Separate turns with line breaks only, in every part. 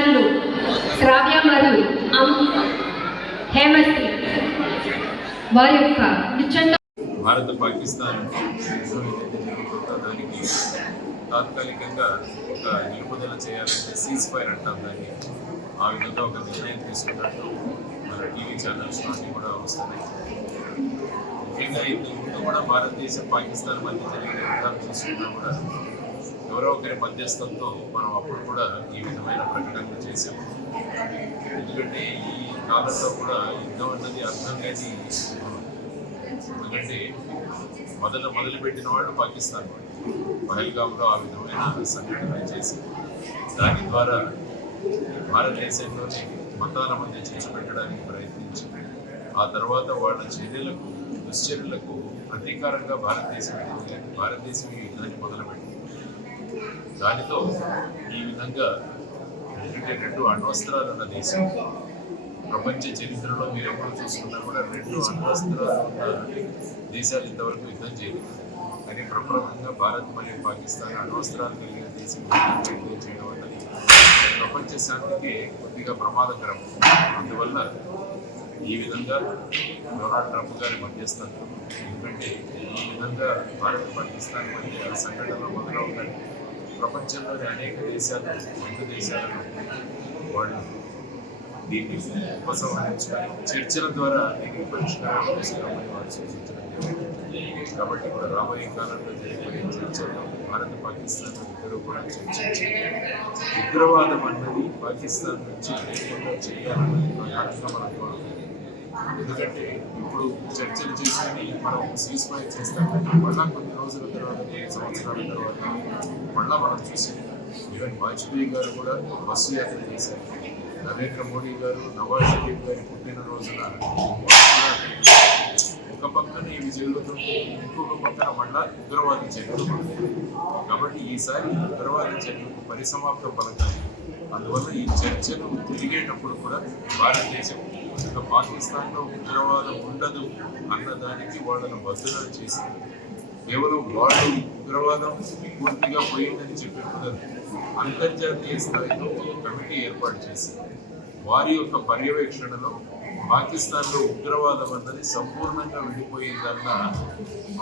హెరాల్లు శ్రావ్య మరియు హేమశ్రీ. వారి యొక్క నిశ్చండ
భారత పాకిస్తాన్ దానికి తాత్కాలికంగా ఒక నిలుపుదల చేయాలంటే సీజ్ ఫైర్ అంటాం దాన్ని. ఆ విధంగా ఒక నిర్ణయం తీసుకున్నట్టు మన టీవీ ఛానల్స్ అన్నీ కూడా వస్తున్నాయి. ముఖ్యంగా ఇంతకుముందు కూడా భారతదేశం పాకిస్తాన్ మధ్య జరిగిన యుద్ధాలు చూసుకున్నా కూడా ఎవరో ఒకరి మధ్యస్థంతో మనం అప్పుడు కూడా ఈ విధమైన ప్రకటనలు చేసాము ఎందుకంటే ఈ కాలంలో కూడా యుద్ధం అన్నది అర్థం కాని ఎందుకంటే మొదట మొదలుపెట్టిన వాళ్ళు పాకిస్తాన్ వాళ్ళు. పహల్గాంలో ఆ విధమైన సంఘటన చేసి దాని ద్వారా భారతదేశంలోని మతాల మధ్య చిచ్చు పెట్టడానికి ప్రయత్నించి ఆ తర్వాత వాళ్ళ చర్యలకు దుశ్చర్యలకు ప్రతీకారంగా భారతదేశం భారతదేశం ఈ యుద్ధాన్ని మొదలుపెట్టింది. దానితో ఈ విధంగా ఎందుకంటే రెండు అణ్వస్త్రాలు ఉన్న దేశం ప్రపంచ చరిత్రలో మీరు ఎప్పుడు చూసుకున్నా కూడా రెండు అణ్వస్త్రాలు ఉన్న దేశాలు ఇంతవరకు యుద్ధం చేయలేదు. కానీ ప్రప్రథంగా భారత్ మరియు పాకిస్తాన్ అణ్వస్త్రాలు కలిగిన దేశం యుద్ధం చేయడం అన్నది ప్రపంచ శాంతికి కొద్దిగా ప్రమాదకరం. అందువల్ల ఈ విధంగా డొనాల్డ్ ట్రంప్ గారి మధ్యస్థత్వం ఎందుకంటే ఈ విధంగా భారత్ పాకిస్తాన్ మధ్య సంఘటనలు మొదలవుతాయి. ప్రపంచంలోని అనేక దేశాలు రెండు దేశాలను వాళ్ళు దీన్ని ఉపసంహరించుకొని చర్చల ద్వారా దీనికి పరిష్కారం తీసుకురామని వారు సూచించడం కాబట్టి ఇప్పుడు రాబోయే కాలంలో జరిగే చర్చల్లో భారత పాకిస్తాన్ ఇద్దరు కూడా చర్చించి ఉగ్రవాదం అన్నది పాకిస్తాన్ నుంచి లేకుండా చేయాలన్నది ప్రధానంగా మనం ఎందుకంటే ఇప్పుడు చర్చలు చేసుకుని మనం సీజ్ ఫైర్ చేస్తాం మళ్ళా కొన్ని రోజుల తర్వాత సంవత్సరాల తర్వాత మళ్ళా మనం చూసి ఈవెన్ వాజ్పేయి గారు కూడా బస్సు యాత్ర చేశారు. నరేంద్ర మోడీ గారు నవాజ్ షరీఫ్ గారి పుట్టిన రోజున ఒక పక్కన ఇవి జరుగుతుంటే ఇంకొక పక్కన మళ్ళా ఉగ్రవాద చర్యలు కాబట్టి ఈసారి ఉగ్రవాద చర్యలకు పరిసమాప్తం పలకాలి అందువల్ల ఈ చర్చలు తిరిగేటప్పుడు కూడా భారతదేశం ఇక పాకిస్తాన్లో ఉగ్రవాదం ఉండదు అన్నదానికి వాళ్ళను భద్రత చేసి కేవలం వాళ్ళు ఉగ్రవాదం పూర్తిగా పోయిందని చెప్పి కుదరదు అంతర్జాతీయ స్థాయిలో ఒక కమిటీ ఏర్పాటు చేసి వారి యొక్క పర్యవేక్షణలో పాకిస్తాన్లో ఉగ్రవాదం అన్నది సంపూర్ణంగా విడిపోయిందన్న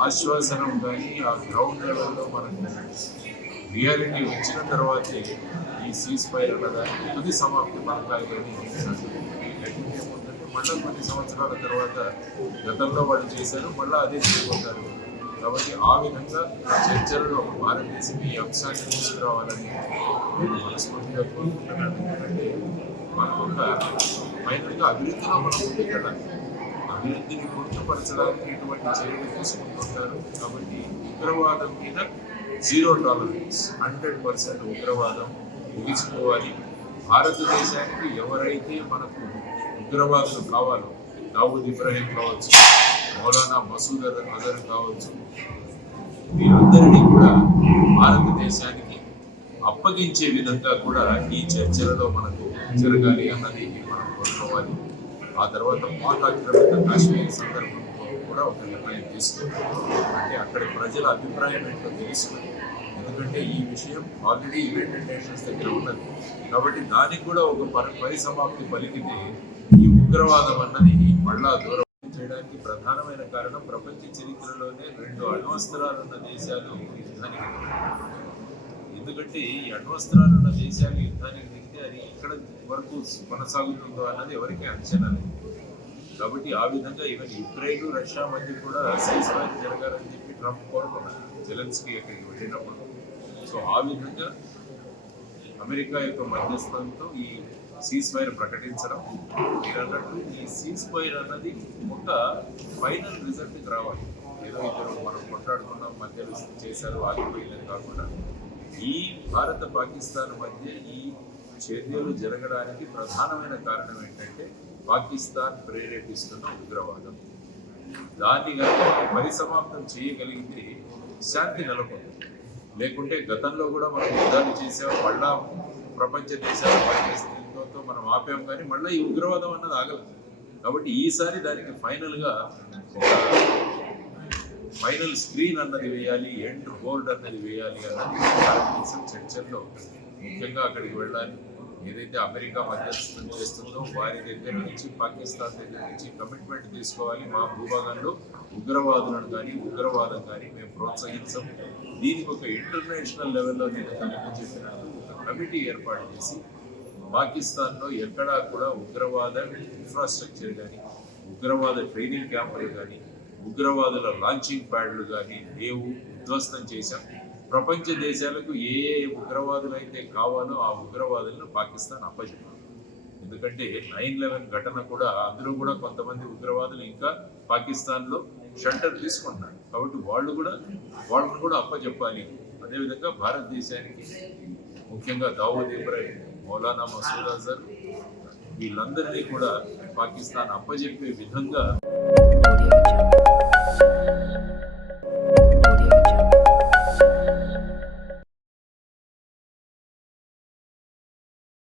ఆశ్వాసనం కానీ ఆ గ్రౌండ్ లెవెల్లో మనకు రియాలిటీ వచ్చిన తర్వాతే ఈ సీజ్ ఫైర్ అన్నదానికి తుది సమాప్తి పథకాలు కానీ మళ్ళీ కొన్ని సంవత్సరాల తర్వాత గతంలో వాళ్ళు చేశారు మళ్ళీ అదే చేయబోతారు కాబట్టి ఆ విధంగా చర్చలలో భారతదేశం ఈ అంశాన్ని తీసుకురావాలని నేను మనస్ఫూర్తిగా కోరుకుంటున్నాను. ఎందుకంటే మనకు ఒక ఫైనల్గా అభివృద్ధిలో మనం కదా అభివృద్ధిని గుర్తుపరచడానికి ఇటువంటి చర్యలు తీసుకుంటుంటారు కాబట్టి ఉగ్రవాదం మీద జీరో టాలరెన్స్ హండ్రెడ్ పర్సెంట్ ఉగ్రవాదం ముగించుకోవాలి భారతదేశానికి ఎవరైతే మనకు ఉగ్రవాదులు కావాలో. దావూద్ ఇబ్రాహిం కావచ్చు మౌలానా మసూద్ అదర్ కావచ్చు. వీరందరినీ కూడా భారతదేశానికి అప్పగించే విధంగా కూడా ఈ చర్చలలో మనకు జరగాలి అన్నది మనం కోరుకోవాలి ఆ తర్వాత పాక్ ఆక్రమిత కాశ్మీర్ సందర్భంలో కూడా ఒక నిర్ణయం తీసుకుంటాం అంటే అక్కడి ప్రజల అభిప్రాయం ఏంటో తెలుసుకుని ఎందుకంటే ఈ విషయం ఆల్రెడీ యునైటెడ్ నేషన్స్ దగ్గర ఉన్నది. కాబట్టి దానికి కూడా ఒక పరి పరిసమాప్తి పలికితే ఈ ఉగ్రవాదం అన్నది మళ్ళా దూరం చేయడానికి ప్రధానమైన కారణం ప్రపంచ చరిత్రలోనే రెండు అణ్వస్త్రాలు ఉన్న దేశాలు యుద్ధానికి ఎందుకంటే ఈ అణ్వస్త్రాలు ఉన్న దేశాలు యుద్ధానికి దిగితే అది ఎక్కడ వరకు కొనసాగుతుందో అన్నది ఎవరికి అంచనా లేదు. కాబట్టి ఆ విధంగా ఈవెన్ యుక్రెయిన్ రష్యా మధ్య కూడా సీజ్ ఫైర్ జరగాలని చెప్పి ట్రంప్ కోరుకున్నారు. జెలెన్స్కి అక్కడికి వెళ్ళినప్పుడు. సో ఆ విధంగా అమెరికా యొక్క మధ్యస్థంతో ఈ సీజ్ ఫైర్ ప్రకటించడం మీరు అన్నట్టు ఈ సీజ్ ఫైర్ అన్నది ఒక ఫైనల్ రిజల్ట్కి రావాలి. ఏదో ఇద్దరు మనం కొట్లాడుకున్నాం మధ్యలో చేశారు ఆగిపోయిందని కాకుండా ఈ భారత పాకిస్తాన్ మధ్య ఈ చర్యలు జరగడానికి ప్రధానమైన కారణం ఏంటంటే పాకిస్తాన్ ప్రేరేపిస్తున్న ఉగ్రవాదం. దాన్ని కనుక పరిసమాప్తం చేయగలిగితే శాంతి నెలకొంది లేకుంటే గతంలో కూడా మనం యుద్ధాలు చేసాం మళ్ళా ప్రపంచ దేశాల పరిస్థితులతో మనం ఆపాం కానీ మళ్ళీ ఈ ఉగ్రవాదం అన్నది ఆగలేదు కాబట్టి ఈసారి దానికి ఫైనల్గా ఒక ఫైనల్ స్క్రీన్ అన్నది వేయాలి ఎండ్ బోర్డ్ అన్నది వేయాలి అన్నది భారతదేశం చర్చల్లో ముఖ్యంగా అక్కడికి వెళ్ళాలి. ఏదైతే అమెరికా మధ్యస్థం చేస్తుందో వారి దగ్గర నుంచి పాకిస్తాన్ దగ్గర నుంచి కమిట్మెంట్ తీసుకోవాలి. మా భూభాగంలో ఉగ్రవాదులను కానీ ఉగ్రవాదం కానీ మేము ప్రోత్సహించం. దీనికి ఒక ఇంటర్నేషనల్ లెవెల్లో నేను కలిపి చెప్పినట్టు ఒక కమిటీ ఏర్పాటు చేసి పాకిస్తాన్లో ఎక్కడా కూడా ఉగ్రవాద ఇన్ఫ్రాస్ట్రక్చర్ కానీ ఉగ్రవాద ట్రైనింగ్ క్యాంపులు కానీ ఉగ్రవాదుల లాంచింగ్ ప్యాడ్లు కానీ లేవు ఉద్ధ్వస్తం చేశాం. ప్రపంచ దేశాలకు ఏ ఏ ఉగ్రవాదులు అయితే కావాలో ఆ ఉగ్రవాదులను పాకిస్తాన్ అప్పచెప్పాలి ఎందుకంటే నైన్ లెవెన్ ఘటన కూడా అందులో కూడా కొంతమంది ఉగ్రవాదులు ఇంకా పాకిస్తాన్లో షెల్టర్ తీసుకుంటున్నారు కాబట్టి వాళ్ళు కూడా వాళ్ళని కూడా అప్పచెప్పాలి అదేవిధంగా భారతదేశానికి ముఖ్యంగా దావూద్ ఇబ్రాహిం మౌలానా మసూద్ అజర్ వీళ్ళందరినీ కూడా పాకిస్తాన్ అప్పజెప్పే విధంగా